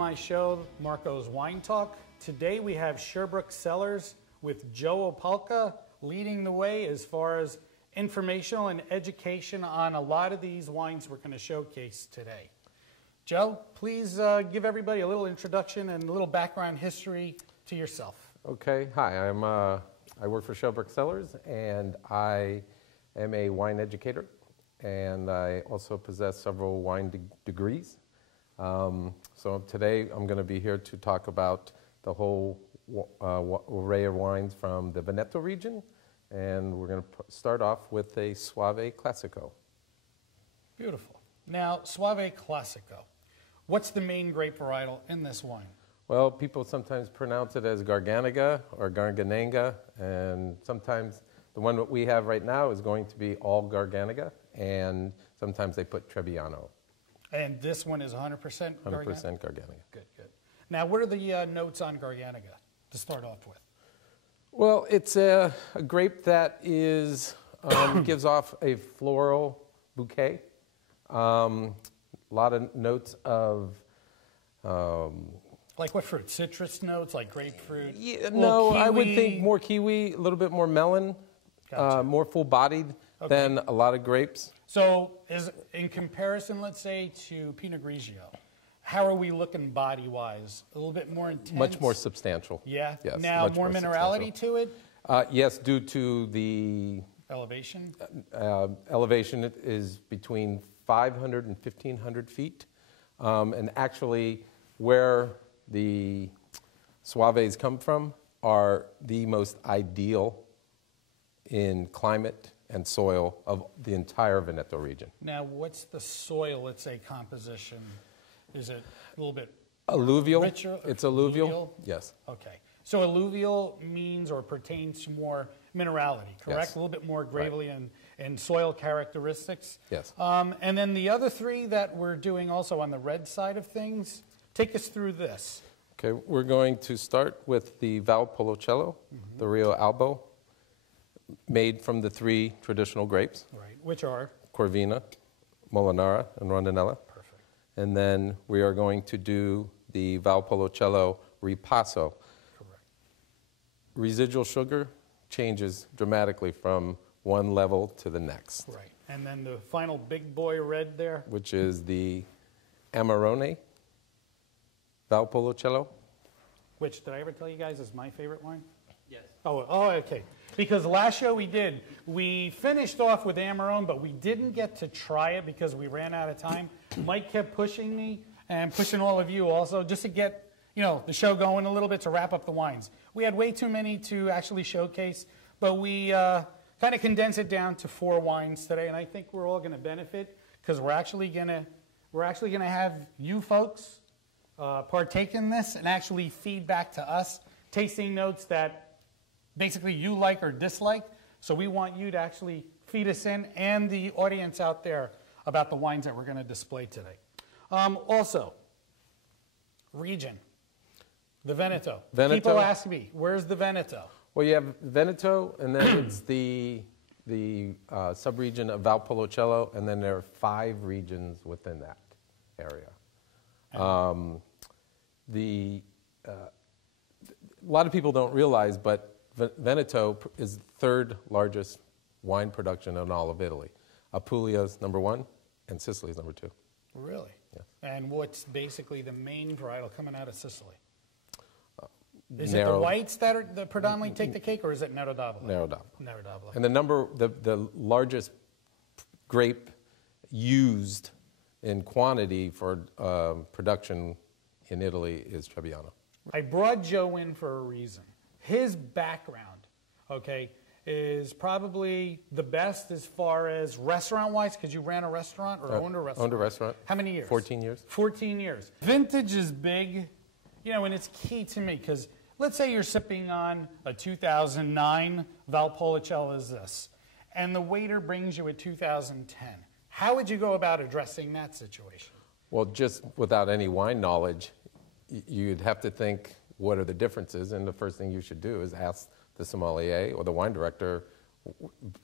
my show, Marco's Wine Talk. Today we have Sherbrooke Cellars with Joe Opalka leading the way as far as informational and education on a lot of these wines we're going to showcase today. Joe, please give everybody a little introduction and a little background history to yourself. Okay, hi, I work for Sherbrooke Cellars and I am a wine educator, and I also possess several wine degrees. So today I'm going to be here to talk about the whole array of wines from the Veneto region, and we're going to start off with a Soave Classico. Beautiful. Now, Soave Classico, what's the main grape varietal in this wine? Well, people sometimes pronounce it as Garganega or Garganenga, and sometimes the one that we have right now is going to be all Garganega, and sometimes they put Trebbiano. And this one is 100% Garganega? 100% Garganega. Good, good. Now, what are the notes on Garganega to start off with? Well, it's a grape that is gives off a floral bouquet. A lot of notes of... like what fruit? Citrus notes, like grapefruit? Yeah, no, I would think more kiwi, a little bit more melon, Gotcha. more full-bodied than a lot of grapes. So, in comparison, let's say, to Pinot Grigio, how are we looking body-wise? A little bit more intense? Much more substantial. Yeah? Yes, now, more minerality to it? Yes, due to the... Elevation? Elevation is between 500 and 1,500 feet. And actually, where the Soaves come from are the most ideal in climate and soil of the entire Veneto region. Now, what's the soil, let's say, composition? Is it a little bit alluvial? Richer? It's alluvial, yes. Okay. So alluvial means or pertains to more minerality, correct? Yes. A little bit more gravely and soil characteristics. Yes. And then the other three that we're doing also on the red side of things, take us through this. Okay, we're going to start with the Valpolicella, the Rio Albo, made from the three traditional grapes. Right, which are? Corvina, Molinara, and Rondinella. Perfect. And then we are going to do the Valpolicella Ripasso. Correct. Residual sugar changes dramatically from one level to the next. Right, and then the final big boy red there? Which is the Amarone Valpolicella. Which, did I ever tell you guys is my favorite wine? Yes. Oh, okay. Because last show we finished off with Amarone, but we didn't get to try it because we ran out of time. Mike kept pushing me and pushing all of you also just to get, the show going a little bit to wrap up the wines. We had way too many to actually showcase, but we kind of condensed it down to 4 wines today, and I think we're all going to benefit because we're actually going to have you folks partake in this and actually feed back to us tasting notes that basically you like or dislike. So we want you to actually feed us in and the audience out there about the wines that we're going to display today. Also, region, the Veneto. People ask me, where's the Veneto? Well, you have Veneto, and then it's the sub-region of Valpolicella, and then there are 5 regions within that area. A lot of people don't realize, but Veneto is the 3rd largest wine production in all of Italy. Apulia is number 1, and Sicily is number 2. Really? Yes. And what's basically the main varietal coming out of Sicily? Is Nero, it the whites that predominantly take the cake, or is it Nero d'Avola? Nero d'Avola. Nero d'Avola. And the largest grape used in quantity for production in Italy is Trebbiano. I brought Joe in for a reason. His background, is probably the best as far as restaurant-wise, because you ran a restaurant or owned a restaurant. Owned a restaurant. How many years? 14 years. 14 years. Vintage is big, and it's key to me, because let's say you're sipping on a 2009 Valpolicella is this, and the waiter brings you a 2010. How would you go about addressing that situation? Well, just without any wine knowledge, you'd have to think, what are the differences? And the first thing you should do is ask the sommelier or the wine director,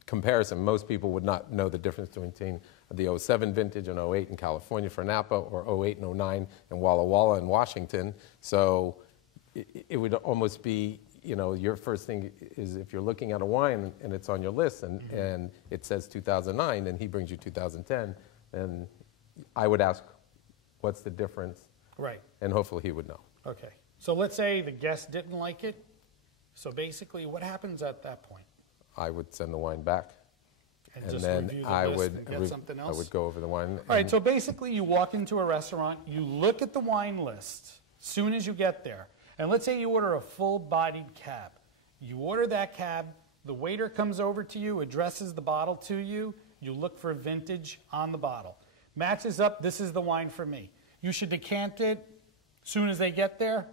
comparison, most people would not know the difference between the '07 vintage and '08 in California for Napa, or '08 and '09 in Walla Walla in Washington. So it would almost be, your first thing is if you're looking at a wine and it's on your list and it says 2009 and he brings you 2010, then I would ask, what's the difference? Right. And hopefully he would know. Okay. So let's say the guest didn't like it. So basically, what happens at that point? I would send the wine back. And And just then review the I list would, and get something else? I would go over the wine. All right, so basically you walk into a restaurant, you look at the wine list as soon as you get there, and let's say you order a full-bodied cab. You order that cab, the waiter comes over to you, addresses the bottle to you, you look for vintage on the bottle. Matches up, this is the wine for me. You should decant it as soon as they get there.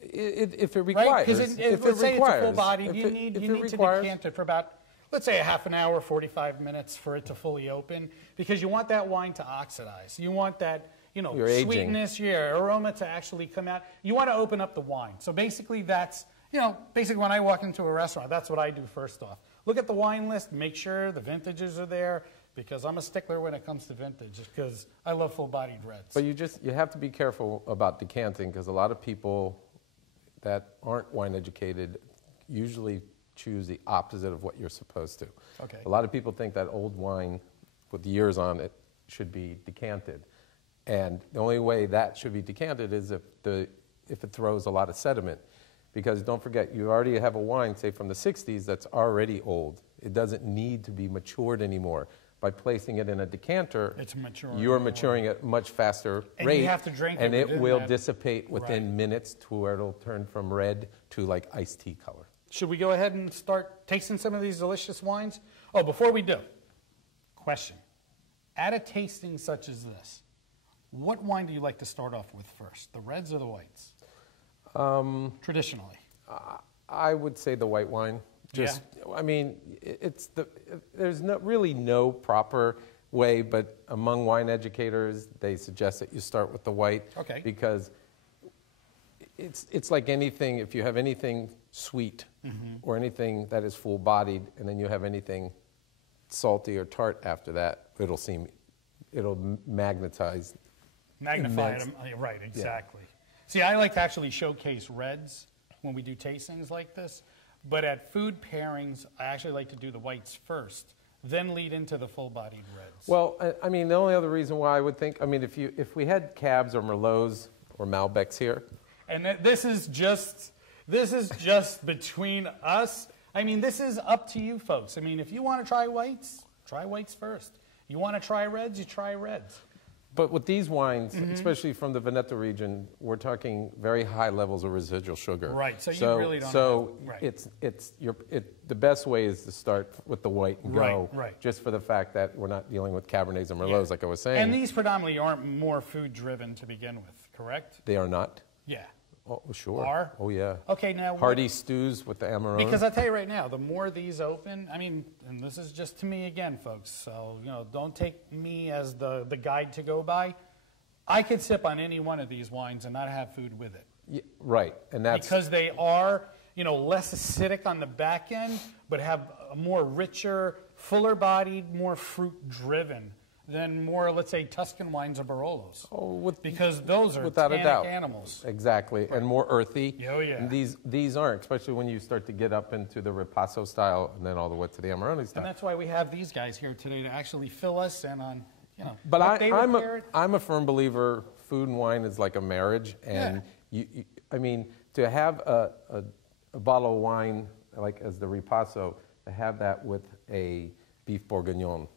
If it requires. Right? Because let's say it's a full-bodied, you need to requires, decant it for about, let's say, a half an hour, 45 minutes for it to fully open, because you want that wine to oxidize. You want that, Your aging. sweetness, your aroma to actually come out. You want to open up the wine. So basically that's, basically when I walk into a restaurant, that's what I do first off. Look at the wine list, make sure the vintages are there, because I'm a stickler when it comes to vintage, because I love full-bodied reds. But you have to be careful about decanting, because a lot of people that aren't wine educated usually choose the opposite of what you're supposed to. Okay. A lot of people think that old wine with years on it should be decanted. And the only way that should be decanted is if it throws a lot of sediment. Because don't forget, you already have a wine, say from the 60s, that's already old. It doesn't need to be matured anymore. By placing it in a decanter, It's maturing you're more. maturing at much faster And rate. you have to drink it and it within will that- dissipate within Right. minutes to where it'll turn from red to like iced tea color. Should we go ahead and start tasting some of these delicious wines? Oh, before we do, question. At a tasting such as this, what wine do you like to start off with first, the reds or the whites? Traditionally. I would say the white wine. I mean, there's really no proper way, but among wine educators, they suggest that you start with the white. Okay. Because it's like anything, if you have anything sweet or anything that is full-bodied, and then you have anything salty or tart after that, it'll magnetize. Magnify immense. them. Right, exactly. See, I like to actually showcase reds when we do tastings like this, but at food pairings, I actually like to do the whites first, then lead into the full-bodied reds. Well, I mean, the only other reason why I would think, I mean, if we had Cabs or Merlots or Malbecs here. And this is just between us. I mean, this is up to you folks. I mean, if you want to try whites first. You want to try reds, you try reds. But with these wines, especially from the Veneto region, we're talking very high levels of residual sugar. Right, so you really don't So have, right. the best way is to start with the white and go, Right. just for the fact that we're not dealing with Cabernets and Merlots, like I was saying. And these predominantly aren't more food-driven to begin with, correct? They are not? Yeah. Oh, sure. Are? Oh, yeah. Okay, now... Hearty stews with the Amarone. Because I'll tell you right now, the more these open, I mean, and this is just to me again, folks, so, don't take me as the guide to go by. I could sip on any one of these wines and not have food with it. Yeah, right, and that's... Because they are, less acidic on the back end, but have a more richer, fuller-bodied, more fruit-driven than more, let's say, Tuscan wines or Barolos. Oh, because those are without a tannic doubt. animals. Exactly, and more earthy. Oh, yeah. And these aren't, especially when you start to get up into the Ripasso style and then all the way to the Amarone style. And that's why we have these guys here today to actually fill us in on, But what I'm a firm believer food and wine is like a marriage. And I mean, to have a bottle of wine, like as the Ripasso, to have that with a beef bourguignon